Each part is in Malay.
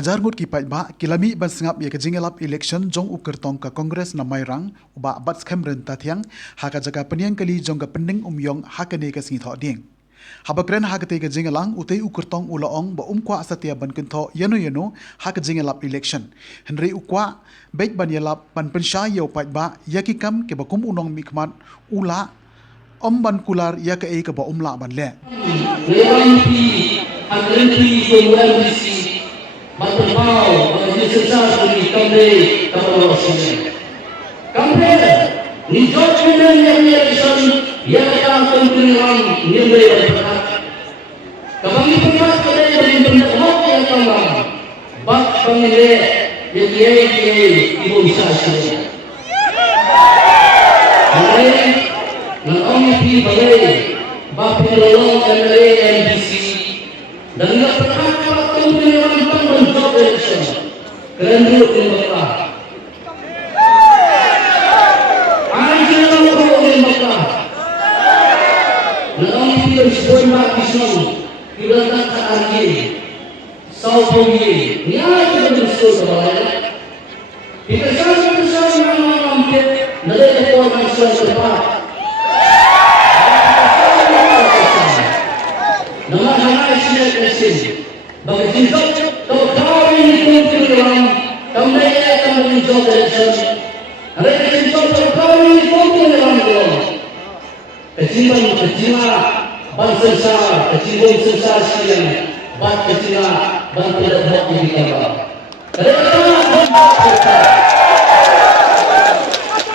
hajar ngut ki pai ba kilami ban singap ye kejingelap election jong ukertong ka kongres na mairang uba bat skemren tathiang haka jaga peniang kali jong ka pending umyong hakane ka singi tho ding habakren hakate ka jingelang utei ukertong ulaong ba umkwa satia ban kentho yano haka jingelap election henry ukwa bait ban yelap ban pensha ye pai ba yakikam ke bakum unong mikmat ula ban kular ya ka e ka ba umla ban le Matapau, sesat di kamre, kapal sini. Kamre, ni jodhmen yang election, yang akan penerimaan nilai berkat. Kabangi pengat pada yang berkat yang kalah, bak pengile yang ibu bisa sini. Mulai, nak pi balai, bak penelong MLA MDC, dan nak berkat penerimaan election kerana mereka anjing orang mereka dalam film sebuah kisah kita tak anjing sahaja ni ada bersama saya kita sama mampir dari orang setempat nama hanya sini bagi kita kami akan menjawab election. Mereka menjawab kami mungkin dalam dua. Kecima bangsa besar, kecima besar sekalian. Bangsa kecima bangsa tidak buat yang kita. Mereka menjawab.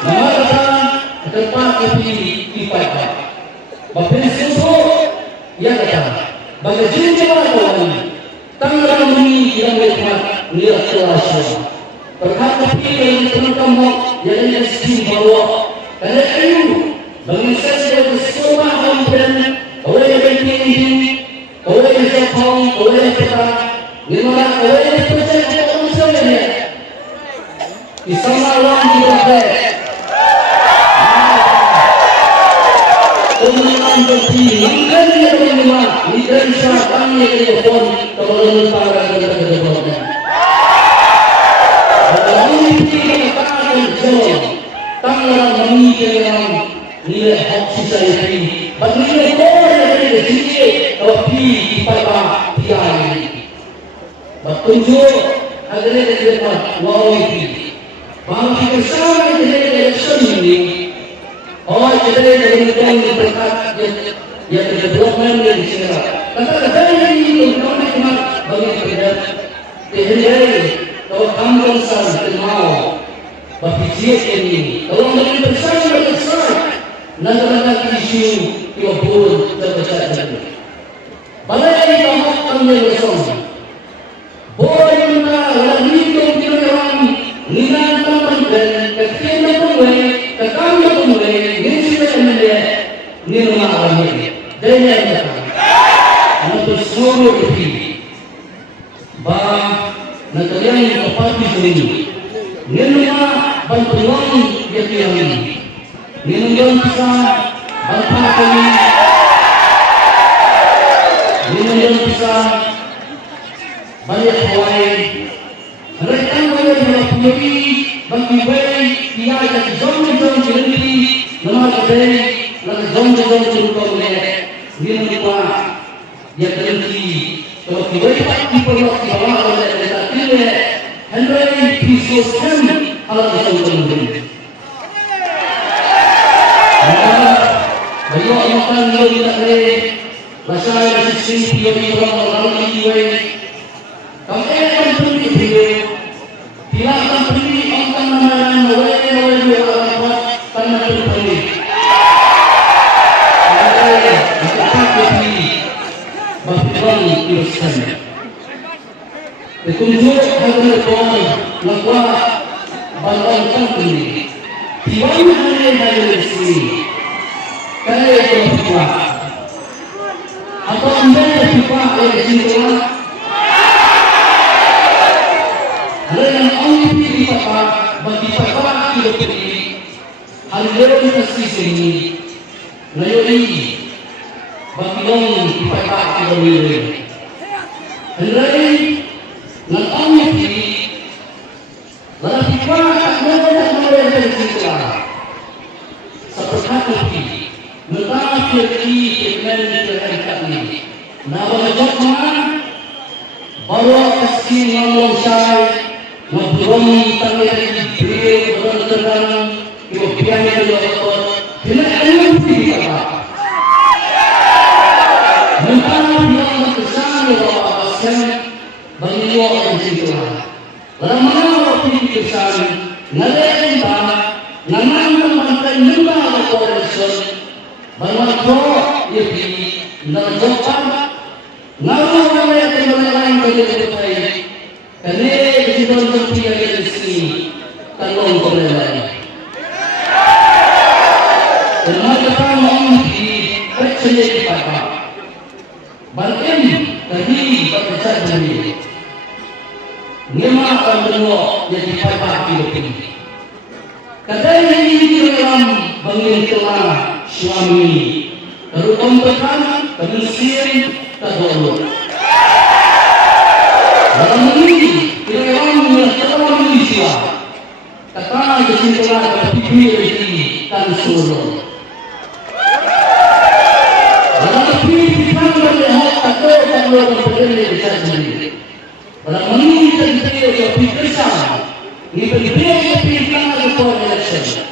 Mereka tempat ini dipakai. Bapa Yesus yang kata, bagi jiwa orang tanggal ini yang berkat niat kuasa. Perhatian yang terutama yang mesti bawa karena itu bangsa yang bersama hampir oleh begini oleh Jepang oleh kita dimana oleh percaya bangsa ini di sana orang kita kemudian berpikir yang lima dan siapa yang telepon kepada para kita tanggalan mengingat nilai hak society bagi orang yang berjaya tapi pada tiada bertunjuk agar dapat wajib bagi bersama dengan election ini orang yang dari berkat yang development yang disini kata-kata ini untuk bagi perbedaan tehnologi atau kampungan mau berpikir ini kalau mereka besar negara isu tiapun terbesar balai kamu kami bersama boleh mana lagi kemungkinan ninan teman dan kekena pemulai kekanda pemulai niscaya menjadi nilai awalnya dan yang kata untuk seluruh ini bah negara yang tepat ini Nilai bantuan yang ini, nilai besar bantuan kami, nilai besar banyak kawan, mereka banyak mengakui bagi bayi tiada jom jadi nama bayi lalu jom terutama nilai apa yang terjadi kalau bayi di bawah oleh kita Henry Pisos kami alat kesehatan ini. Bagi orang makan dia tidak boleh. Bahasa yang sisi dia orang ini. Kami akan pergi dia. Tidak akan pergi akan nama oleh dia orang tanah pergi. Kita pergi. Bagi Pisos kami. Tunjuk hasil kawan lakukan bantuan kami. Tiada hanya sini. Kalau itu kita, atau anda kita dari sini ada yang awal di papa bagi papa hidup ini. Hal yang mesti sini, layoni bagi orang di papa hidup ini. Henry Nang jok mana bawa kasih ngomong saya ngobrol tentang diri bertentang ibu pian itu apa tidak ada bukti apa mentang yang kesana bawa pasien bagi orang itu lama waktu kesana nalayan tanah nanam mantai nunda korelation bahwa kau ini najokan nalu namanya teman-teman kerja baik kerana kita untuk tiada rezeki tolong korelasi dan kita mau di percaya kepada bahkan tadi baca jadi lima orang berdua yang dipakai ini kadang ini dalam bangun telah suami terutama penusian terdahulu dalam ini dalam Malaysia kata kesimpulan PPP dan Solo dalam PPP kita melihat ada berbeza sendiri dalam ini kita bersama ini berbeza pilihan election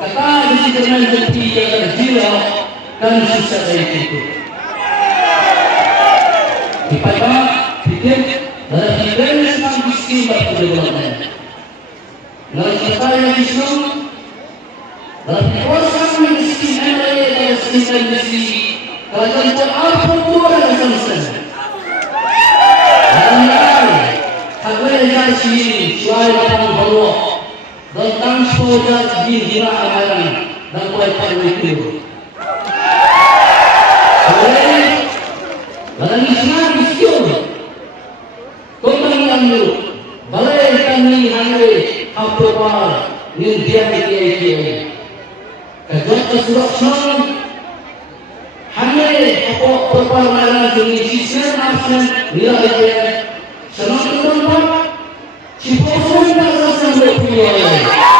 kata dengan bukti yang terjila dan susah itu dipada pikir dalam diri senang miskin bagi development dalam kata yang Islam dalam kawasan miskin NRA dan miskin miskin kerajaan apa pun ada sama-sama dalam lain hak yang sini suai dalam bahawa tentang sojar di hina amalan dan kualitas itu. Oleh dalam Islam itu, kembali anda balai kami hari Oktober yang dia kerja kesuruhan hanya Oktober malam ini sistem absen nilai senang tempat cipokan dan rasa berpilihan